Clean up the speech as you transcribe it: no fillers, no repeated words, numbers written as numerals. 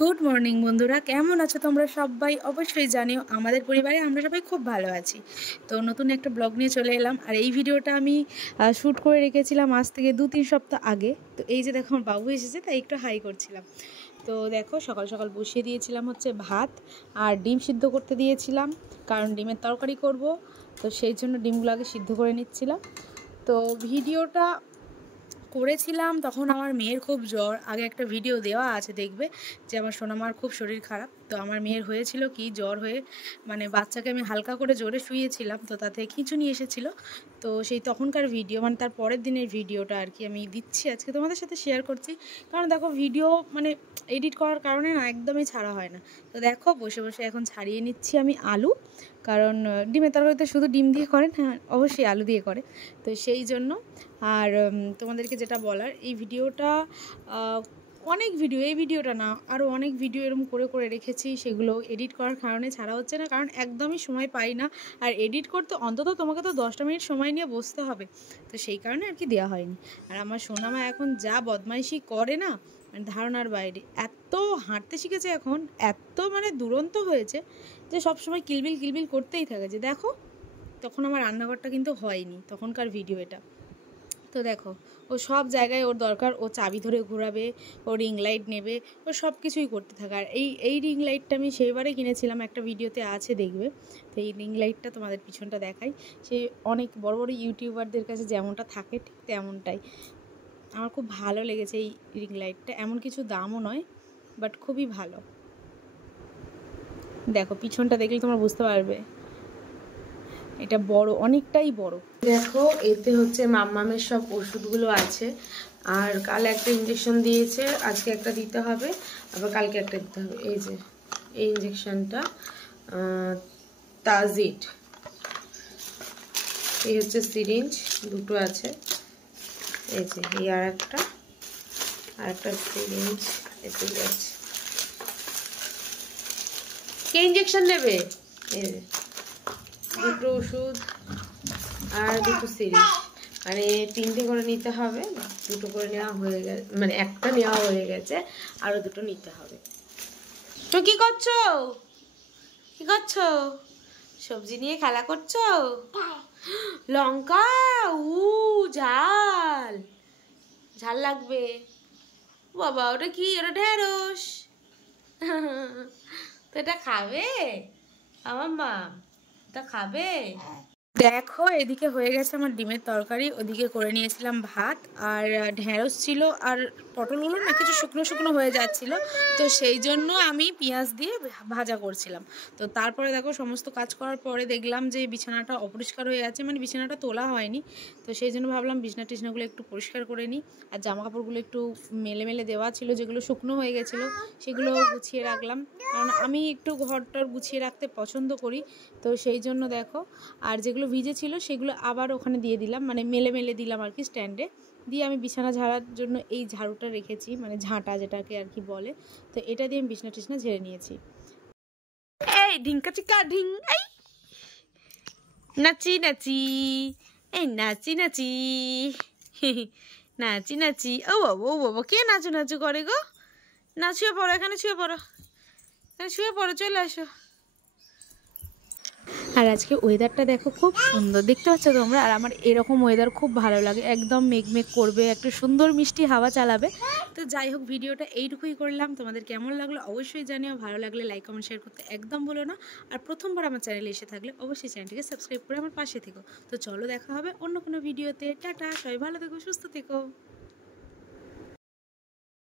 Good morning বন্ধুরা, কেমন আছো তোমরা সবাই? অবশ্যই জানিও আমাদের পরিবারে আমরা সবাই খুব ভালো আছি। তো নতুন একটা ব্লগ নিয়ে চলে এলাম। আর এই ভিডিওটা আমি শ্যুট করে রেখেছিলাম আজ থেকে 2-3 সপ্তাহ আগে। তো এই যে দেখো আমার বাবু এসেছে, তাই একটু হাই করছিলাম। তো দেখো সকাল সকাল বসিয়ে দিয়েছিলাম হচ্ছে ভাত, আর ডিম সিদ্ধ করতে দিয়েছিলাম, কারণ ডিমের তরকারি করব। তো সেই জন্য ডিমগুলো আগে সিদ্ধ করে নিচ্ছিলাম। তো ভিডিওটা করেছিলাম তখন আমার মেয়ের খুব জ্বর। আগে একটা ভিডিও দেওয়া আছে, দেখবে, যে আমার সোনামার খুব শরীর খারাপ। তো আমার মেয়ের হয়েছিল কি, জ্বর হয়ে মানে বাচ্চাকে আমি হালকা করে জোরে শুয়েছিলাম, তো তাতে খিঁচুনি এসেছিলো। তো সেই তখনকার ভিডিও, মানে তার পরের দিনের ভিডিওটা আর কি আমি দিচ্ছি আজকে তোমাদের সাথে শেয়ার করছি। কারণ দেখো ভিডিও মানে এডিট করার কারণে না একদমই ছাড়া হয় না। তো দেখো বসে বসে এখন ছাড়িয়ে নিচ্ছি আমি আলু, কারণ ডিমের তরকারিতে শুধু ডিম দিয়ে করেন, হ্যাঁ অবশ্যই আলু দিয়ে করে, তো সেই জন্য। আর তোমাদেরকে যেটা বলার, এই ভিডিওটা অনেক ভিডিও, এই ভিডিওটা না আরও অনেক ভিডিও এরকম করে করে রেখেছি, সেগুলো এডিট করার কারণে ছাড়া হচ্ছে না, কারণ একদমই সময় পাই না। আর এডিট করতে অন্তত তোমাকে তো 10টা মিনিট সময় নিয়ে বসতে হবে, তো সেই কারণে আর কি দেওয়া হয়নি। আর আমার সোনামা এখন যা বদমাইশি করে না, মানে ধারণার বাইরে। এত হাঁটতে শিখেছে এখন, এত মানে দুরন্ত হয়েছে যে সবসময় কিলবিল কিলবিল করতেই থাকে। যে দেখো তখন আমার রান্নাঘরটা কিন্তু হয়নি, তখনকার ভিডিও এটা। তো দেখো ও সব জায়গায় ওর দরকার, ও চাবি ধরে ঘোরাবে, ও রিং লাইট নেবে, ও সব কিছুই করতে থাকে। আর এই রিং লাইটটা আমি সেইবারে কিনেছিলাম, একটা ভিডিওতে আছে দেখবে। তো এই রিং লাইটটা তোমাদের পিছনটা দেখাই, সেই অনেক বড় বড় ইউটিউবারদের কাছে যেমনটা থাকে ঠিক তেমনটাই। আমার খুব ভালো লেগেছে এই রিং লাইটটা, এমন কিছু দামও নয়, বাট খুবই ভালো। দেখো পিছনটা দেখলে তোমরা বুঝতে পারবে, এটা বড়, অনেকটাই বড়। দেখো এতে হচ্ছে মাম্মামের সব ওষুধগুলো আছে। আর কাল একটা ইঞ্জেকশন দিয়েছে, আজকে একটা দিতে হবে, আবার কালকে একটা দিতে হবে। এই যে এই ইঞ্জেকশনটা তাজিড, এই হচ্ছে সিরিঞ্জ, দুটো আছে। এই যে এই আর একটা সিরিঞ্জ এতেই আছে। কে ইঞ্জেকশন নেবে? এই যে দুটো ওষুধ আর দুটো সিরিঞ্জ, মানে 3টে করে নিতে হবে। দুটো করে নেওয়া হয়ে গেছে, মানে একটা নেওয়া হয়ে গেছে, আরো দুটো নিতে হবে। তো কি করছো? কি করছো? সবজি নিয়ে খেলা করছো? লঙ্কা, ঝাল ঝাল লাগবে বাবা। ওটা কি? ওটা ঢেঁড়স। তো এটা খাবে আমার মা? এটা খাবে? দেখো এদিকে হয়ে গেছে আমার ডিমের তরকারি, ওদিকে করে নিয়েছিলাম ভাত, আর ঢেঁড়স ছিল, আর পটলগুলো না কিছু শুকনো শুকনো হয়ে যাচ্ছিল, তো সেই জন্য আমি পেঁয়াজ দিয়ে ভাজা করছিলাম। তো তারপরে দেখো সমস্ত কাজ করার পরে দেখলাম যে বিছানাটা অপরিষ্কার হয়ে আছে, মানে বিছানাটা তোলা হয়নি। তো সেই জন্য ভাবলাম বিছনা টিছনাগুলো একটু পরিষ্কার করে নিই। আর জামা কাপড়গুলো একটু মেলে মেলে দেওয়া ছিল, যেগুলো শুকনো হয়ে গেছিলো সেগুলো গুছিয়ে রাখলাম, কারণ আমি একটু ঘরটার গুছিয়ে রাখতে পছন্দ করি। তো সেই জন্য দেখো, আর যেগুলো ভিজে ছিল সেগুলো আবার ওখানে দিয়ে দিলাম, মানে মেলে মেলে দিলাম আর কি স্ট্যান্ডে দিয়ে। আমি বিছানা ঝাড়ার জন্য এই ঝাড়ুটা রেখেছি, মানে ঝাঁটা যেটাকে আর কি বলে। তো এটা দিয়ে আমি বিছনা টিছনা ঝেড়ে নিয়েছি। এই ঢিঙ্কা চিকা ঢিং, এই নাচি নাচি, এই নাচি নাচি, নাচি নাচি। ও বাবা, ও বাবা, কে নাচু নাচু করে গো? না শুয়ে পড়ো, এখানে শুয়ে পড়ো, এখানে শুয়ে পড়ো, চলে আসো। আর আজকে ওয়েদারটা দেখো খুব সুন্দর, দেখতে পাচ্ছ তোমরা? আর আমার এরকম ওয়েদার খুব ভালো লাগে, একদম মেঘমেঘ করবে, একটা সুন্দর মিষ্টি হাওয়া চালাবে। তো যাই হোক, ভিডিওটা এইটুকুই করলাম। তোমাদের কেমন লাগলো অবশ্যই জানিও, ভালো লাগলে লাইক কমেন্ট শেয়ার করতে একদম ভুলো না। আর প্রথমবার আমার চ্যানেলে এসে থাকলে অবশ্যই চ্যানেলটিকে সাবস্ক্রাইব করে আমার পাশে থেকো। তো চলো দেখা হবে অন্য কোনো ভিডিওতে। টাটা, সবাই ভালো থেকো, সুস্থ থেকো।